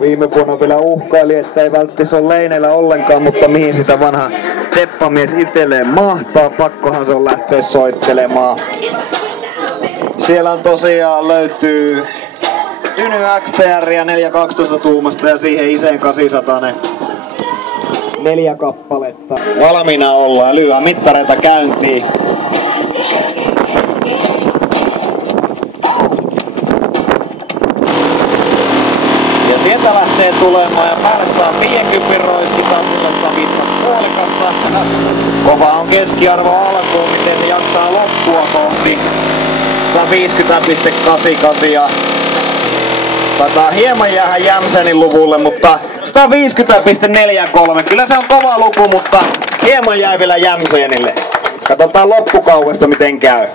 Viime vuonna vielä uhkaili, että ei välttis ole Leinellä ollenkaan, mutta mihin sitä vanha teppamies itselleen mahtaa. Pakkohan se on lähteä soittelemaan. Siellä on tosiaan löytyy Tyny XTR ja 412 tuumasta ja siihen Iseen 800. 4 kappaletta. Valmiina ollaan, lyödään mittareita käyntiin. Ja sieltä lähtee tulemaan ja päälle saa 50 roiski tansilla 115,5. Kova on keskiarvo alkuun, miten se jaksaa loppua kohti. 150,88 ja taitaa hieman jäädä Jämsänin luvulle, mutta 150,43. Kyllä se on kova luku, mutta hieman jäi vielä Jämsänille. Katsotaan loppukaudesta miten käy.